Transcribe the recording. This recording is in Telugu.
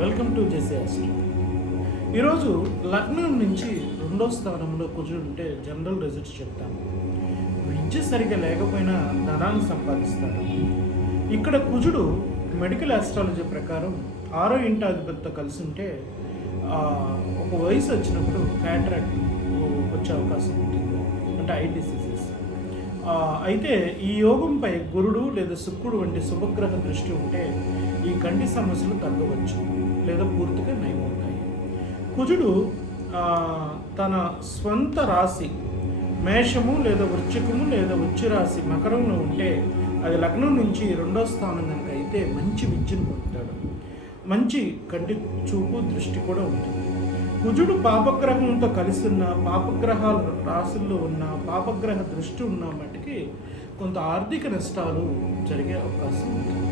Welcome to జెసే astro. ఈరోజు లగ్నం నుంచి రెండో స్థానంలో కుజుడు ఉంటే జనరల్ రిజల్ట్స్ చెప్తాను. విద్య సరిగా లేకపోయినా ధనాన్ని సంపాదిస్తాడు. ఇక్కడ కుజుడు మెడికల్ ఆస్ట్రాలజీ ప్రకారం 6వ ఇంటి అధిపతితో కలిసి ఉంటే ఒక వయసు వచ్చినప్పుడు క్యాటరాక్ట్ వచ్చే అవకాశం ఉంటుంది, అంటే ఐ డిసీజెస్. అయితే ఈ యోగంపై గురుడు లేదా శుక్రుడు వంటి శుభగ్రహ దృష్టి ఉంటే ఈ కంటి సమస్యలు తగ్గవచ్చు లేదా పూర్తిగా నయమవుతాయి. కుజుడు తన స్వంత రాశి మేషము లేదా వృశ్చికము లేదా వృశ్చి రాశి మకరంలో ఉంటే అది లగ్నం నుంచి రెండో స్థానం కనుక అయితే మంచి విద్యను పొందుతాడు, మంచి కంటి చూపు దృష్టి కూడా ఉంటుంది. కుజుడు పాపగ్రహంతో కలిసి ఉన్న పాపగ్రహాల రాశుల్లో ఉన్న పాపగ్రహ దృష్టి ఉన్న మట్టుకి కొంత ఆర్థిక నష్టాలు జరిగే అవకాశం ఉంటుంది.